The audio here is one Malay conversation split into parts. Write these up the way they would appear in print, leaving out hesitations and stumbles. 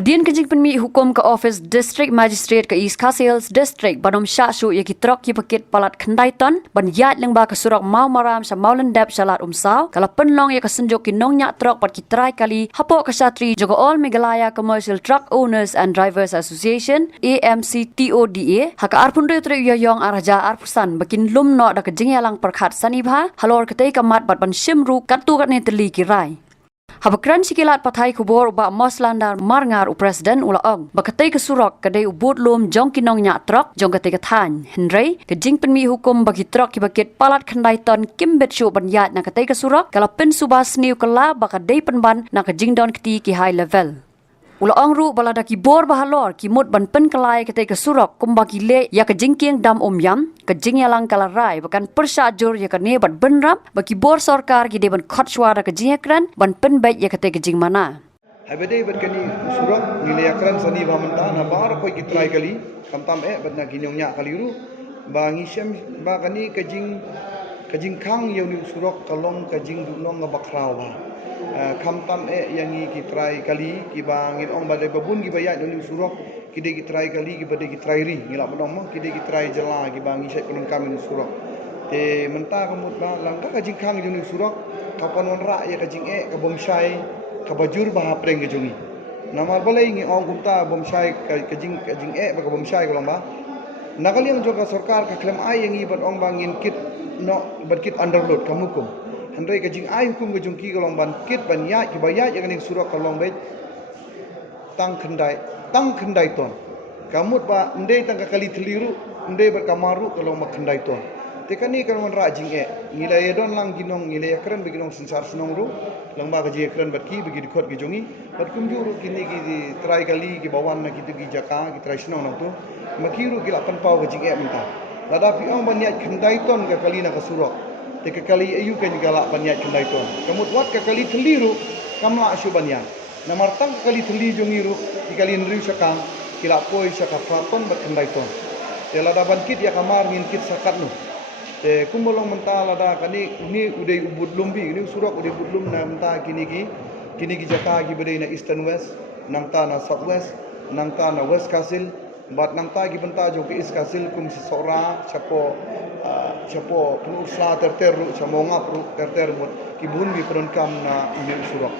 Hadian kejing penmi hukum ke Office District Magistrate ke East Castle District Banom Syaksu ia kitrok ki pakit palat kendaiton ban yat leng ba kesurok mau maram sa mau lendap salat umsau kalau penlong ia kesenjuk ki nong nyak trok pat kitrai kali hapok kesatri jogo All Meghalaya Commercial Truck Owners and Drivers Association AMCTODA haka arpun re tre yong araja arpusan bakin lum no da kejing yalang perkhat sanibha halor ketai kamat bat ban shimru katu kat ne teli kirai Habakran sikilat patai kubor ba moslandar marngar u presiden ulaong bakatai kesurok kadai ubut lum jong kinong nyak trok jong katai kathan Henry kejing penmi hukum bagi trok kibakit palat kendaiton kimbet syu banyat na katai kesurok kalau pen subas niu kala bakadai penban na kejing don keti ki high level Ulaong ru balada ki bor bahalor ki mut ban pen kelai ketai kesurok kumbagi le ya kejing kieng dam yam kejing yalang kalarai bakan persajur ya kane bat benrap bagi bor sorkar ki de ban khot swara kejing ekran ban pen baik ya ketai kejing mana Habede bat kani surok nilai akran sani ba menta na bar koi kitrai kali kamtam bat na ginyong nya kali ru ba ngisem ba kani kejing khang yoni surok kalong kejing dunong ngabakrau ba kamtam yang kitrai kali ki bangin ong badai babun ki bayat yoni surok kide kitrai kali ki badai kitrai ri ngilak bodong mo kide kitrai jela ki bangi set kunun kamin surok te menta kamut ba langka kejing khang yoni surok kapan wan ra ya kejing ka bomshai ka bajur ba preng jongi namar balai ngi ong kunta bomshai kejing ba ka bomshai kolong ba nakaliang joka sarkar ka klaim ai yang ibat ong bangin kit no berkit underload kamukum handai kajing ai hukum ke jungki kolong ban kit ban ya ki bayat yang ning surak kolong bet tang kendai ton kamut ba ndai tang kali teliru ndai berkamaru kolong mak kendai ton tekani kan wan rajing ngilai don lang ginong ngilai keren beginong sensar senong ru lang ba kaji keren berki begi dikot ki jongi bat kumjuru kini ki try kali ki bawan na kitu ki jaka ki try senong nang tu makiru ki lapan pau kajing minta lada pi ong ban niat kendai ton ka kali na kasurok te ka kali ayu kan galak ban niat kendai ton kamut wat ka kali teliru kamla asyu ban niat namar tang ka kali teli jongi ru ki kali nriu sakang ki lapoi saka praton bat kendai ton te lada ban kit ya kamar ngin kit sakat no te kumbolong mentala da kani ni udai ubud lumbi ni surak udai ubud lum na menta kini ki jaka ki bedai na eastern west nangta na south west nangta na west kasil bat nangta ki benta jo ke east kasil kum si sora chapo penusla terteru chamonga pro terter mut ki bun bi pron kam na ni surak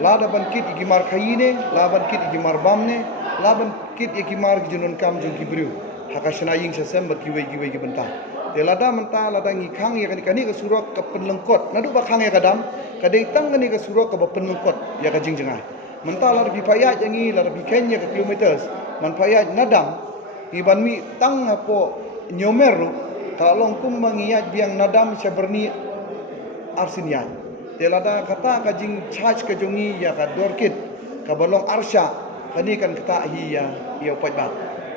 la da ban kit ki mar khayine la ban kit ki mar bamne la ban kit ki mar ki junun kam jo ki briu hakashna ying sesem bat ki wei ki benta te lada menta lada ngi khang ya kani ka surok ka penlengkot nadu ba khang ya kadam kadai tang kani ka surok ka ba penlengkot ya ka jingjengai menta lada bi payat yangi lada bi kenya ka kilometers man payat nadam iban mi tang apo nyomeru kalong kum mangiyat biang nadam saberni arsinyat te lada kata ka jing charge ka jongi ya ka dorkit ka balong arsha kani kan kata hi ya upat ba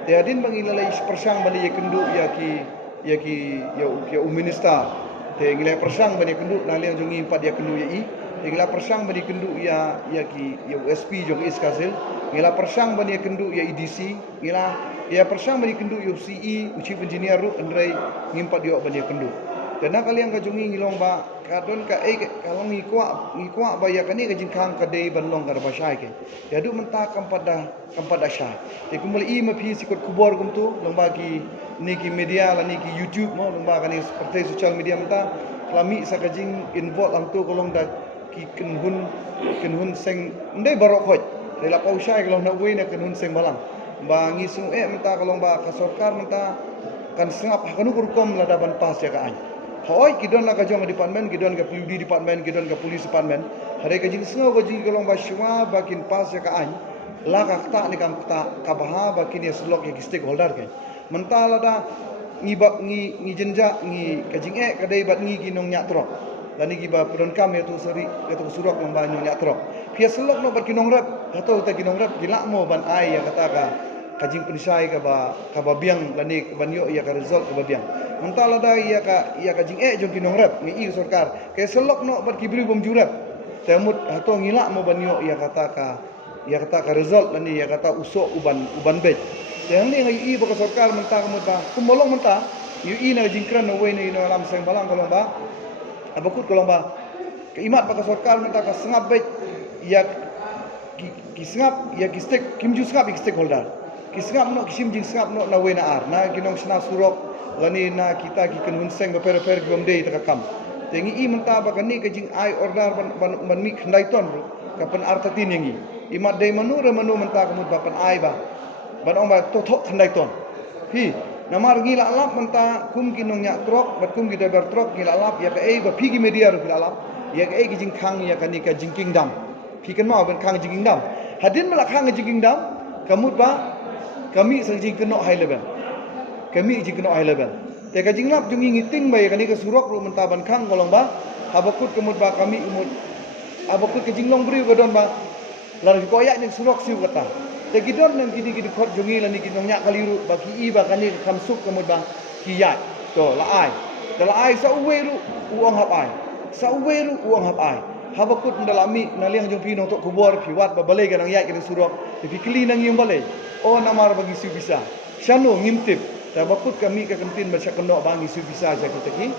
te adin bangilalai persang bali ya kendu ya minister te ngilai persang bani kendu na le jongi empat ya kendu ya te ngilai persang bani kendu ya USP jong iskasil ngilai persang bani kendu ya EDC ngilai ya persang bani kendu ya CE chief engineer ru andrai ngimpat yo bani kendu dan kali yang kajongi ngilong ba kadon ka kalong ngikwa ba ya kani ka jingkang ka dei banlong ka basai ke ya du menta kampada sha te kumul I ma phi sikot kubor gum tu lomba ki niki media la niki YouTube mo lomba kani seperti social media menta lami sa kajing involve ang tu kolong da ki kenhun seng ndai barok hoj te la pau sha kolong na we na kenhun seng balang ba ngisung menta kolong ba ka sarkar menta kan sengap kanu kurkom la daban pas ya ka an Hoi kidon la kajong department kidon ka PUD department kidon ka police department hare ka jing sengo ka jing kolong ba shwa bakin pas ya ka an la ka ta ni kam ta ka baha bakin ya slok ya stakeholder ke mentala da ngi jenja ngi ka jing ka dei bat ngi ginong nya trok dan ni ba pron kam ya tu seri ya tu surok long ba nya trok pia slok no bat kinong rap atau ta kinong rap gila mo ban ai ya kata ka kajing penisai ka ba biang lani banyo ya ka result ka ba biang mentala da ya ka jing jong kinong rap ngi I sarkar ke selok no bat kibri bom jurap temut hato ngila mo banyo ya kata ka result lani ya kata usok uban bet yang ni ngi I ba ka sarkar menta ka kumolong menta yu na jingkran no we ni no lam seng balang kolong ba abakut kolong ba ke imat ba ka sarkar menta ka sengap bet ya kisngap ya kistek kimju sngap stakeholder kisngap no kisim jing sngap no na wena ar na ginong sna surok lani na kita ki kun hunseng ba per gomde ta kam tengi I menta ba kani ka jing ai order ban mi khandai ton ru kapan arta tin yangi imat dei manu menta kamut ba pan ai ba ban ong ba to thok khandai ton hi namar ngila lap menta kum kinong nya trok bat kum gi driver trok ngila lap ya ka ba phi gi media ru ngila lap ya ka gi jing khang ya kani ka jing kingdom phi kan ma ban khang jing kingdom hadin mala khang jing kingdom kamut ba kami sang jing keno high level kami jing keno high level te ka jing lap jung ngiting ba ya kani ka surok ru menta ban khang golong ba habakut kamut ba kami umut habakut ke jing long bri ko don ba lar ko ya ning surok siu kata te gidon nang gidi khot jungi lani kinong nya kaliru ba ki I ba kani kam suk kamut ba ki ya to la ai sa uwe ru uang hap ai sa uwe ru uang hap ai habakut ndalami naliang jong pi nong tok kubor pi wat ba balai ganang ya kini surok te pi kli nang yong balai o namar bagi siu bisa syano ngimtip ta bakut kami ka kantin ba sya keno ba ngi siu bisa ja kitaki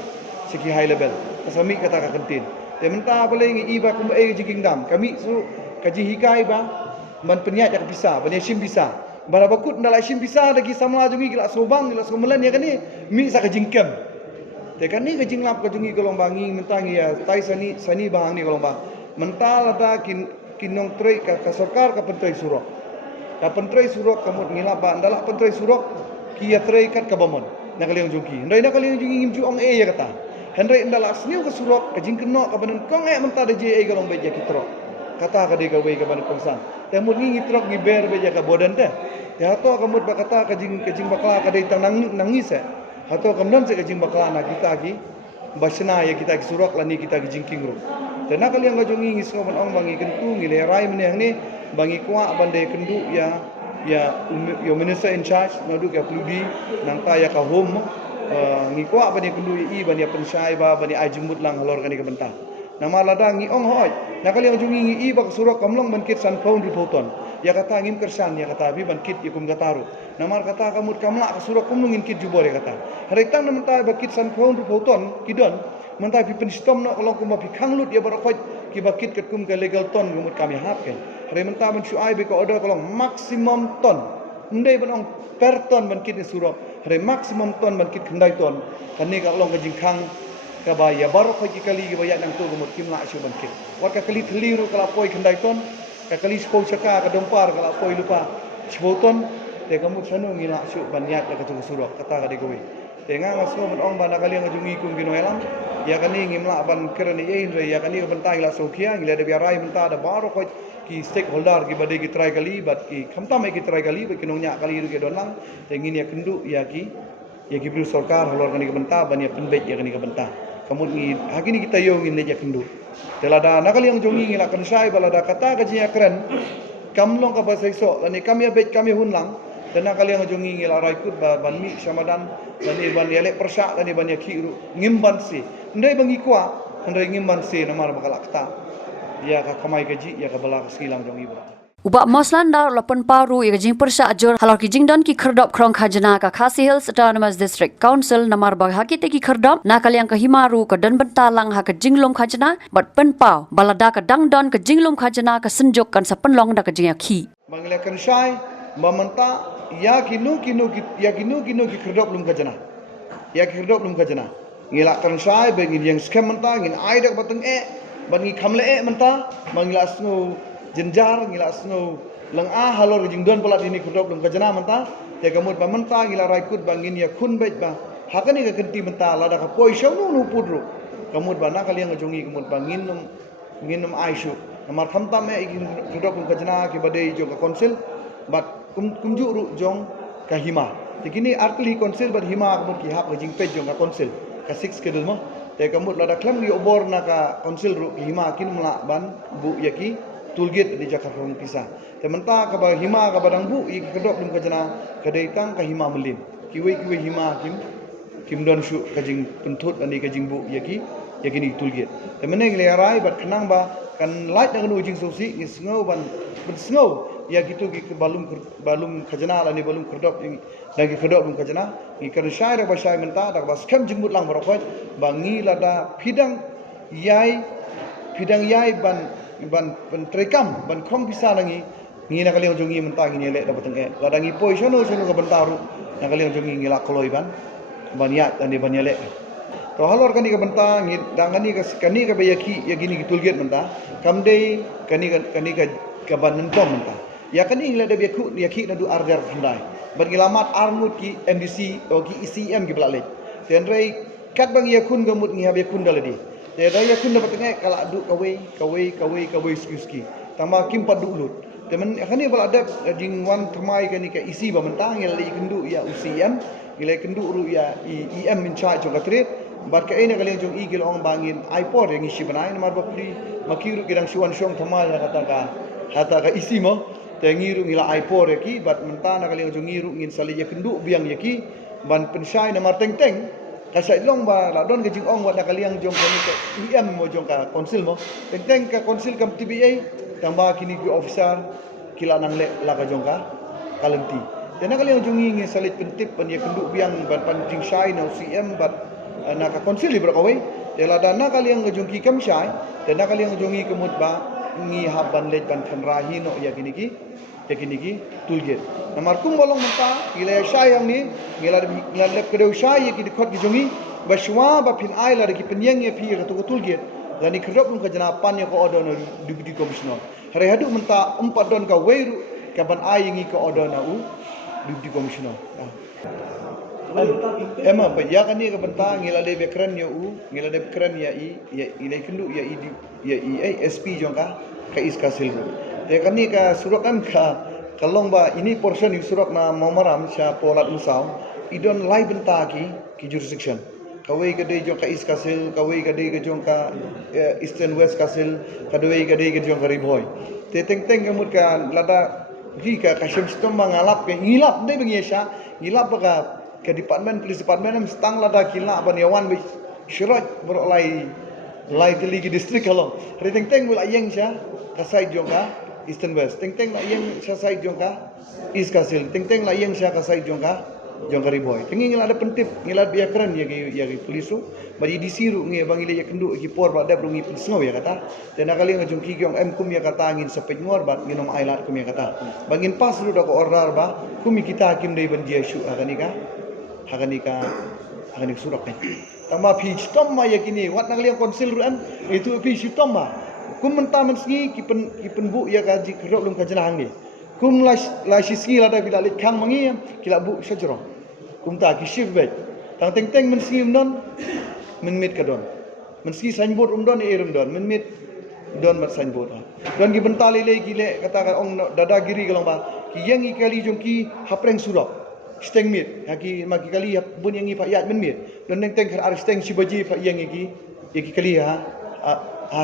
segi high level kasami kata ka kantin te menta balai ngi I ba kum jing dam kami su kaji hikai ba man penyat jak bisa bani sim bisa bara bakut ndala sim bisa lagi samla jungi gila sobang gila somelan ya kani mi sa ka jingkem te kani ka jinglap ka jungi kolong bangi mentangi ya tai sani bahang ni kolong bang mental ada kinong trei ka sarkar ka pentrei surok kamut ngilap ba ndala pentrei surok kia trei kat ka bomon na kaliang jungi ndai na kaliang jungi ngimju ong ya kata hendrai ndala sniu ka surok ka jingkeno ka banen kong menta de je kolong be ja kitro kata ka de ka we ka banen kongsan temut ngi trok ngi ber be ja ka bodan te hato kamut ba kata ka jing bakla ka de tang nangis hato kamnon se ka jing bakla na kita gi basna ya kita gi surok lani kita gi jingking ru te na kaliang ga jongi ngi so ban ong bangi kentu ngi le rai meneh ni bangi kwa bande kendu ya yo minister in charge no du ka pludi nang ta ya ka home ngi kwa bani kendu I bani pensyai ba bani ajumut lang halor kani ka bentah nama ladang ngi ong hoi nakali yang jungi ngi I bak surok kamlong bankit san pound ripoton ya kata ngim kersan ya kata bi bankit ikum gataru namar kata kamut kamla ka surok kum ngin kit jubore kata haritang na mentai bakit san pound ripoton kidon mentai pi penstom no kolong kum pi khanglut ya barokot ki bakit ket kum ka legal ton gumut kami hapken hari mentai men syuai be ko order kolong maksimum ton ndai banong per ton bankit ni surok hari maksimum ton bankit khandai ton kani ka kolong ka jingkhang kabaya baru kaki kali gibaya nang tu gumut kimla syu bangkit warka kali theliru kala poi khandai ton ka kali spau chaka ka dompar kala poi lupa chboton te kamu sanu ngila syu banyat ka tu surok kata ka degowi te nga ngaso mun ong bana kali ngajungi kum ginoelam ya kani ngimla ban kerani ye indre ya kani bentai la sokia ngila de biarai benta da baru ko ki stakeholder ki bade ki try kali bat ki khamta me ki try kali ba kinongnya kali ru ke donang te ngin ya kendu ya ki bru sarkar halor kani ka benta ban ya penbet ya kani ka benta kamu ni hakini kita yong in leja kendu telada nakali yang jongi ngila kan sai balada kata kajinya keren kamlong ka basai so lani kami bet kami hunlang dan nakali yang jongi ngila raikut ban mi samadan lani ban yale persa lani ban yakiru ngimban si ndai bangi kwa ndai ngimban si namar bakal akta ya ka kamai gaji ya ka bala silang jongi ba Ubak Moslan dar lapan paru ia jing persa ajur halor ki jingdon ki kherdop krong khajana ka Khasi Hills Autonomous District Council namar bag hakite ki kherdop na kaliang ka himaru ka dan bentalang ha ka jinglom khajana bat penpau balada ka dangdon ka jinglom khajana ka senjok kan sa penlong da ka jingya khi manglakan syai mamanta ya kinu ki kherdop lum khajana ya kherdop lum khajana ngila kan syai bengin yang scam menta ngin ai dak bateng bangi khamle menta mangila snu jenjar ngila snow lang halor jingdon pola dini kudok dum kajana menta te kamut ba menta ngila raikut bangin ya kun bet ba hakani ka kenti menta lada ka poi shau nu pudru kamut ba nakali yang jongi kamut bangin nginum aisyu namar khamta me igin kudok dum kajana ki badai jo ka konsil bat kumju ru jong ka hima tikini artli konsil bat hima kamut ki hak jing pet jong ka konsil ka 6 kedul mo te kamut lada klam gi obor na ka konsil ru ki hima kin mla ban bu yaki tulgit di Jakarta Rung Pisah. Tementa ka ba hima ka badang bu i kedok dum kajana kadaitang ka hima melim. Kiwe hima kim don syu kajing pentut ani kajing bu yaki ni tulgit. Temene nglerai bat kenang ba kan light na ujing sosi ni sngau ban sngau ya gitu ki balum kajana la ni balum kedok lagi kedok dum kajana ni kan syai ba syai menta dak ba skam jingmut lang barokot bangi lada pidang yai ban trekam ban krong bisa nangi Ngi nak kalian jongi mentah ngi lek dapat tengke. Ladang ngi poi sono ka bentaru. Nak kalian jongi ngi lak koloi ban. Baniat dan ban lek. To halor kani ka bentang ngi dangani ka bayaki ya gini gitulget mentah. Kamdei kani ka ban nentom mentah. Ya kani ngi lek beku yaki na du arder kendai. Ban gilamat armut ki MDC o ki ICM ki belak lek. Tenrei kat bang yakun gamut ngi habe kun daladi. Tenrei yakun dapat tengke kala du kawai ski. Tama kim padu ulut. Temen kani bala adab jing wan thamai kani ka isi ba mentang ya li kendu ya UCM gile kendu ru ya EM in charge of atret bar ka ina kalian jong igil ong bangin iPod yang isi banai mar bakli makiru kidang siwan syong thamai ya kata ka isi mo tengiru ngila iPod ki bat mentana kalian jong ngiru ngin sali ya kendu biang ya ki ban pensai na mar teng kasai long ba la don ke jing ong wat kalian jong kani ka EM mo jong ka konsil mo teng ka konsil kam TBA tambah kini ki officer kila nang le la ka jongka kalenti tena kali yang jongi ngi salit pentip pan ye kenduk biang ban panjing syai na UCM bat na ka konsil libra kawai tela dana kali yang jongki kam syai tena kali yang jongi kemut ba ngi haban le ban khanrahi no ya kini ki tulget namar kum bolong menta gila syai yang ni ngila kedau syai ye ki dikot ki jongi ba shwa ba pin ai la ki penyeng ye pi ka tulget dan ikrok nung kejanapan yang ko odona deputy commissioner. Hari hadu menta 4 don ka weiru kaban ayingi ko odona deputy commissioner. Emma pa ya kani ka benta ngila de bekran ya ngila de bekran ya ilai kendu ya SP jongka ka iska silbu. Te kani ka surakan ka kalong ba ini portion surak na mamaram sya polat musau idon lai benta ki jurisdiction. Kawai kadai jong ka East Kasil, kawai kadai ke jong ka Eastern West Kasil, kadai ke jong ka Riboy. Te teng kamut ka lada gi ka kasyam stom mangalap ke ngilap dai bengi sya, ngilap ka department police department am stang lada kila ban yawan be syiraj berolai lai teligi district kalau. Re teng mula yeng sya ka side jong ka Eastern West. Teng la yeng sya side jong ka East Kasil. Teng la yeng sya ka side jong ka Riboy. Tengi ngila ada pentip ngila biya keren ya polisu bari disiru ngi bangile ya kendu ki por ba dab rungi pensau ya kata dan kali ngajung ki gyong kum ya kata ngin sepet ngor bat nginom ailat kum ya kata bangin pas ru da ko order ba kumi kita hakim dai ban jeshu aganika surak ni tama pi stom ma yakini wat nang liang konsil ruan itu pi stom ma kum menta menski ki pen bu ya kaji kerok lum kajenah ni kum la sisi la da bila lit khang mangi kila bu sajro kum ta ki shift bet tang teng menski non menmit ka don menski signboard don don menmit don mat signboard don ki bentali le ki le kata ong dada giri kalong ba ki yang ikali jong ki hapreng surok steng mit haki maki kali bun yang fa yat menmit don teng khar ar steng sibaji fa yang ki kali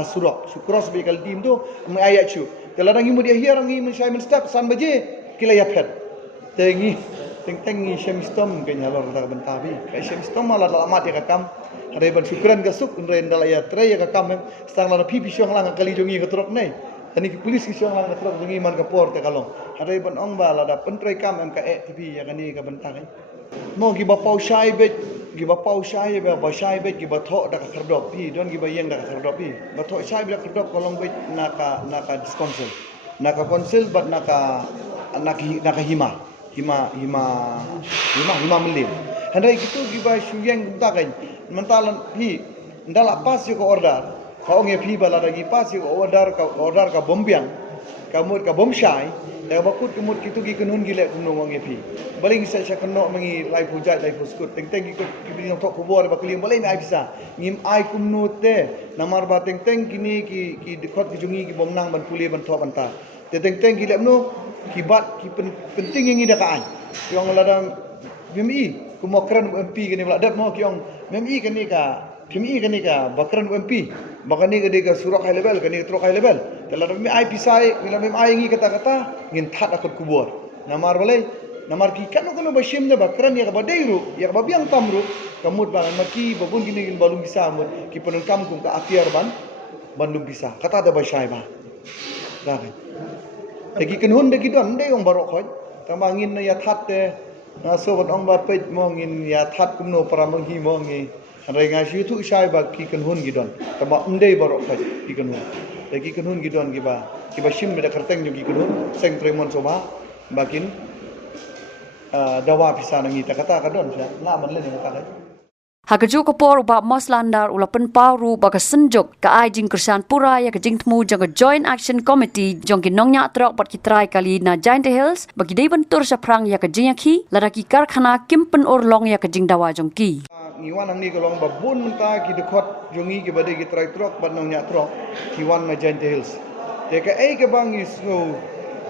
surok sukros be kal tim tu mai ayat chu teladang imu dia hiar ngi men syai men step san baje kila ya phet tengi teng syam stom ke nyalor ta bentabi kai syam stom mala alamat ya kakam hare ban syukran gasuk ren dala ya tre ya kakam stang la pipi syong lang kali jongi ketrok nei tani polis ki syong lang ketrok jongi man kapor te kalong hare ban ong ba la da pentrei kam MKE TV ya kani ka bentak mo gi bapau syai bet gi bapau syai be ba syai bet gi bathok da khardop pi don gi bayeng da khardop pi bathok syai be khardop kolong bet naka diskonsil naka konsil bat naka hima melim handai gitu gi ba syuyeng takai mentalan pi ndala pas yo ko order ka ong ye pi bala lagi pas yo order ka bombiang kamut ka bomsyai da bakut kemut kitu gi kenun gi lek kunung ong ye pi baling sa keno mengi lai pujat lai puskut teng gi bi nong tok kubor ba kelim balai ai bisa ngim ai kumnut te namar ba teng kini ki dekot ki jungi ki bomnang ban puli ban thok ban ta te teng gi lek no ki bat ki penting ngi da ka ai yong ladam BMI kumokran MP kini bla dat mo ki yong BMI kini ka bakran MP bakani gede ka surak high level kani trok high level teladam mi ai pisai ngila mi ai ngi kata ngin that akut kubur namar balai namar ki kan kono bashim ne bakran ya ba deiru ya ba biang tamru kamut ba maki babun gini balum bisa mut ki penun kam kum ka afiar ban bandung bisa kata da bashai ba dah lagi kenhun de gidon de yong barok khoj tambangin na ya that te So bat ong ba pet mongin ya that kumno para manghi mongi rai nga shi tu shai ba ki kan hun gidon ta ba undei barok fa ki kan hun ta ki kan hun gidon ki ba shim da karteng ki kan hun seng tremon so ba bakin dawa pisana ngi ta kata ka don sya na man le ni kata Hagaju kapor uba moslandar ulapan paru baka senjuk ka ai jing kersan pura ya ka jing temu jaga Joint Action Committee jong ki nongnya trok bat kitrai kali na Giant Hills bagi dei bentur saprang ya ka jing ki ladaki karkhana kimpen orlong ya ka jing dawa jong ki. Ngiwan ang ni kalong babun ta ki dekot jongi ki bade ki trai trok bat nongnya trok ki wan ma Giant Hills. Ya ka ai ka bang isno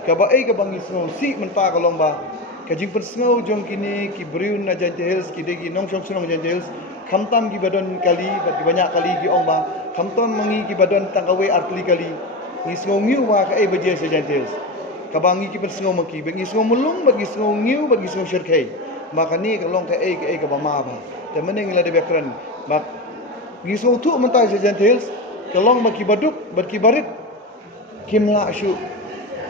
ka ba ai ka bang isno si menta kalong ba ka jing pen snow jong kini ki briun na Giant Hills ki de ki nong chong sunong Giant Hills khamtam ki badon kali banyak kali ki ong ba khamtam mangi ki badon tangkawe artli kali ni snow ngiu wa ka ai baje sa Giant Hills ka bangi ki pen snow maki bangi snow mulung bagi snow ngiu bagi snow shirkai maka ni kalong ka ai ba ma ba te mening la de bekran mak ni snow tu mentai sa Giant Hills kalong maki baduk barki barit kimla shu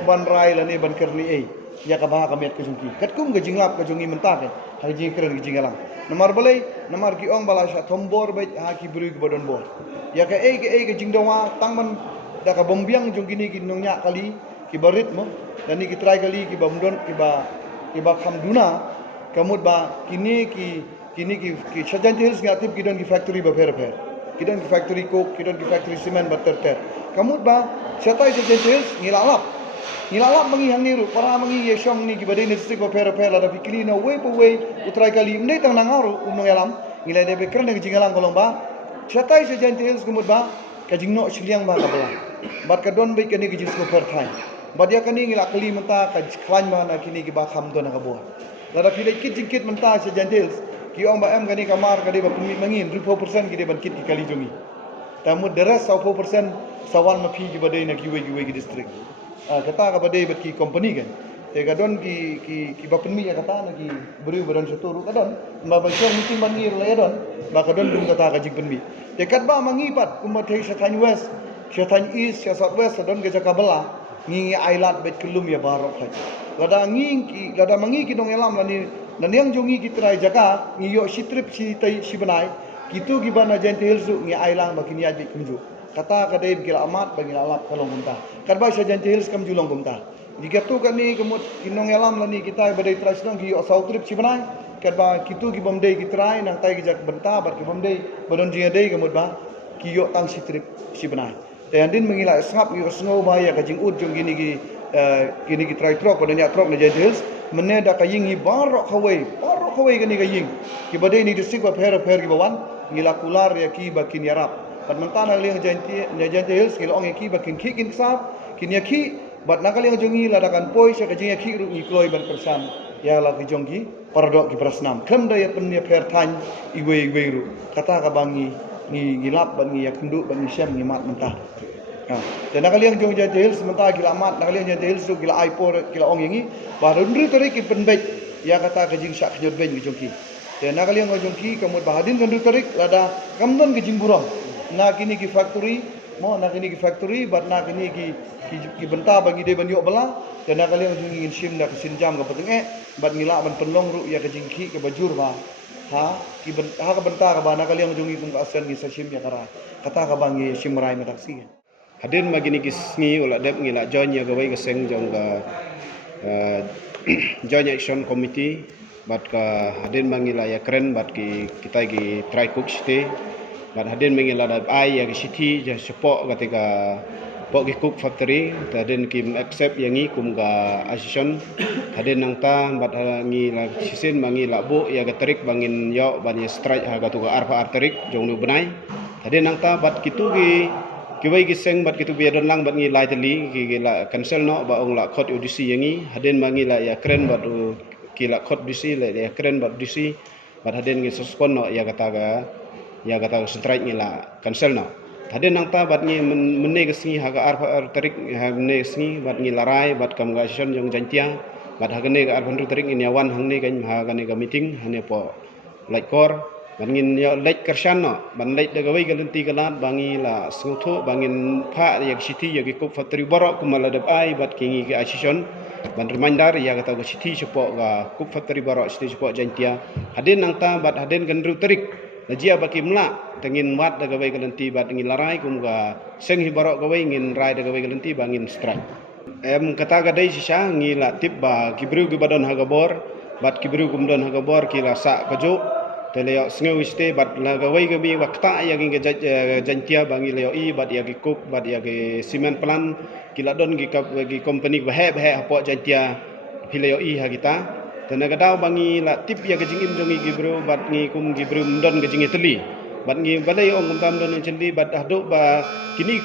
ban rai la ni ban kerni ai ya ka ba ka met ka jungki kat kum ga jinglap ka jungi mentak ha jing keren ga jingalang namar balai namar ki ong bala sha thombor bai ha ki bru ki bodon bor ya ka ga jingdawa tangman da ka bombiang jung kini ki nongnya kali ki barit mo dan ni ki try kali ki bamdon ki ba khamduna kamut ba kini ki Giant Hills ngatip ki don ki factory ba pher ki don ki factory coke ki don ki factory cement ba ter kamut ba satai Giant Hills Nilalap mangi hang niru para mangi yeshong ni gibade ni district of pera la fikri na way utrai kali mne tang nangaru umno yalam ngilai de bekran de jingalang kolong ba chatai se Giant Hills kumut ba ka jingno shiliang ba kabla bat ka don be kani gijis ko per thai bat ya kani ngila kali menta ka khlan ba na kini ki ba kham don ka bo la da file kit jingkit menta se Giant Hills ki ong ba em kani kamar ka de ba pumi mangin 4% ki de ban kit ki kali jongi tamud deras 4% sawan ma phi ki bade na ki we ki district kata ka bade bet ki company kan te gadon ki bapen mi kata na ki beri badan seturu kadon ma ba syang meeting bangi la don ba kadon dum kata ka jing mi te kat ba mangipat kuma te Shathan West Shathan East South West don ke jakabela ngi ailat bet kelum ya barok hai lada mangi ki dong elam lani dan yang jongi ki trai jaka ngi yo sitrip si tai si banai kitu ki bana Giant Hills ngi ailang ba kini ajik kunju kata kadai kila amat bagi lalap kalong gumta kadba sa Giant Hills kam julong gumta jika tu kani kemut kinong elam lani kita badai trai sedang ki south trip si banai kadba kitu ki bomdei ki trai nang tai ki jak benta bar ki bomdei badon jia dei kemut ba ki yo tang si trip si banai te andin mengila sngap ki snow ba ya ka jing ut jong gini ki trai trok badanya trok na Giant Hills menne da ka ying hi barok khawai kani ka ying ki badai ni district ba pher ki bawan ngila kular ya ki ba kin yarap bat mentana liang Giant Hills ngila ong ki ba kin sap kin ya ki bat nakaliang jongi ladakan poi sa kajing ya ki ru ni kloi ban persan ya la ki jongi paradok ki prasnam kem da ya pen ya pher tan iwe ru kata ka bangi ni lap ban ni ya kendu ban ni syam ni mat mentah dan nakaliang jong Giant Hills mentah gila mat nakaliang Giant Hills tu gila aipor gila ong yangi ba rundri tarik ki penbet ya kata kajing sak jod ben ki jongki dan nakaliang jongki kamut bahadin rundri tarik lada kamdan ki jingburang na kini ki factory mo na kini ki factory bat na kini ki benta bagi de ban yo bela dan na kaliang jungin sim na kesin jam ka peteng bat ngila ban penlong ru ya ke jingki ke bajur ba ha ka benta ka ba na kaliang jungi kum ka asen ni sa sim ya kara kata ka bangi sim rai ma taksi hadin magini kisngi ula dep ngila join ya gawai keseng jong ka Joint Action Committee bat ka hadin mangila ya keren bat ki kita gi try cook city bat hadin mangila da ai ya city ja support ketika pok ki cook factory hadin kim accept yangi kum ga association hadin nang ta bat ngi la sisin mangila bu ya ga terik bangin yo ban ya strike ha ga tu ga arfa arterik jong nu benai hadin nang ta bat kitu gi kiwai ki seng bat kitu biadon lang bat ngi lai tali ki la cancel no ba ong la khot udc yangi hadin mangi la ya keren bat ki la khot udc la ya keren bat udc bat hadin ngi suspend no ya kata strike ngi la cancel no hadin nang ta bat ngi menne ke singi ha ga arfa tarik ha menne singi bat ngi larai bat kam ga sion jong jantia bat ha gane ga arfa tarik ngi yawan hang ne kan ha gane ga meeting hane po like kor bangin yo lek kersan no ban lek de gawai galenti galat bangi la sngutho bangin pha ya city ya ki kop factory borok kumala de ai bat kingi ki association ban reminder ya kata go city support ga cook factory barok city support jantia hadin nang ta bat hadin gendru terik najia baki mla tengin wat daga wei galenti bat ngin larai kum ga seng hi barok ga wei ngin rai daga wei galenti bangin strike em kata ga dai sisa ngila tip ba kibru gi badon hagabor bat kibru gum don hagabor kila sa kajo teleo sngew iste bat laga wei ga bi wakta ya gi jantia bangi leo I bat ya gi cook bat ya gi cement plan kila don gi company bahe hapo jantia hileo I hagita tenaga daw bangi la tip ya gajing im jongi gibru bat ngi kum gibru don gajing itali bat ngi balai ong kum tam don chendi bat ahdo ba kini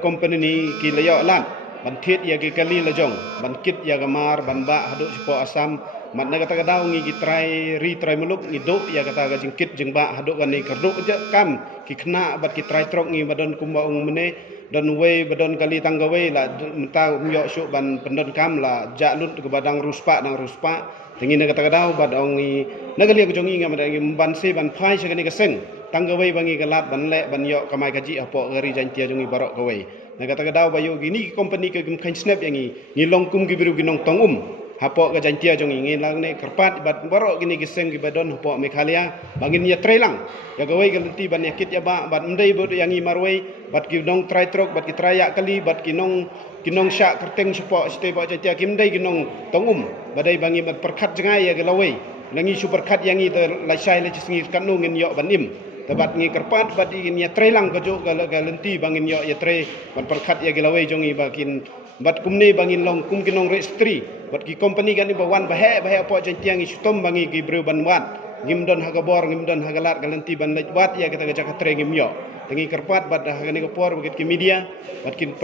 company ni kileo lan ban thiet ya gi kali la jong ban kit ya gamar ban ba ahdo sipo asam mat na kata daw ngi try muluk ngi do ya kata gajing kit jeng ba ahdo kan ni kerdo je kam ki khna bat ki try trok ngi badon kum ba ong mene don we badon kali tangga we la menta myo syuk ban pendon kam la jalut ke badang ruspa nang ruspa tengi na kata daw bad ong ngi nagali ko jongi ngam ngi ban se ban phai se ni ka seng tangga we bangi galat ban le ban yo kamai kaji apo gari jantia jongi barok ko we na kata daw bayo gini company ke gim khain snap yang ngi longkum gi biru ginong tongum hapo ga jantia jongi ngi lang ne kerpat bat barok gini gi seng gi badon hapo mekhalia bangin ya trelang ya gawai galenti ban yakit ya ba bat mendai bod yang ngi marwei bat gi dong try trok bat gi traya kali bat kinong syak kerteng sepo ste ba jantia kimdai ginong tongum badai bangi bat perkhat jengai ya galawei langi super khat yang ngi te laisai le cisngi kanu ngin yo banim tabat ngi kerpat bat ingin ya trelang kajo galenti bangin yo ya tre ban perkhat ya galawei jongi bakin bat kumni bangin long kum kinong registry bat ki company kan ba wan bahe apa jantia ngi sutom bangi gi bru ban wat ngimdon hagabor ngimdon hagalat galenti ban lejwat ya kita gajak tre ngimyo tengi kerpat bat hagani kopor bagit ki media bat ki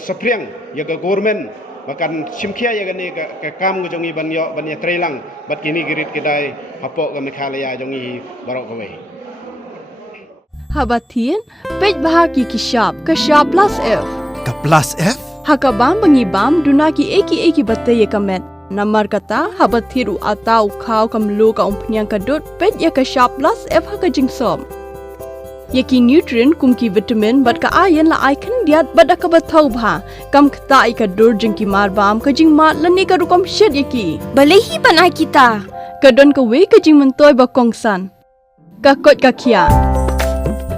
sepriang ya ga government bahkan simkia ya gani ka kam go jongi ban yo ban ya trelang bat kini girit kedai hapo ga mekhalaya jongi barok gawe Habatin pej bahagi kashab plus F Ka plus F? Hakabam bangibam dunaki eki batte ye kamet namar kata habathiru atau khau kamlu ka umpnyang kadut pej ya kashab plus F haka jingsom yaki nutrient kumki vitamin bat ka iron la icon diat bat ka bathau bha kam khta ka dur jingki marbam ka jingma lani ka rukom shed yaki balehi banai kita kadon ka we ka jing mentoy ba kongsan ka kot ka kia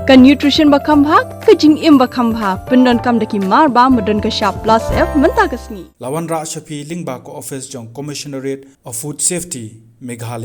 ka nutrition ba khambha ka jing im ba khambha pendon kam daki marba madon ka sharp plus F menta kasni Lawan Ra Shafi Lingba ko office jong Commissionerate of Food Safety Meghalaya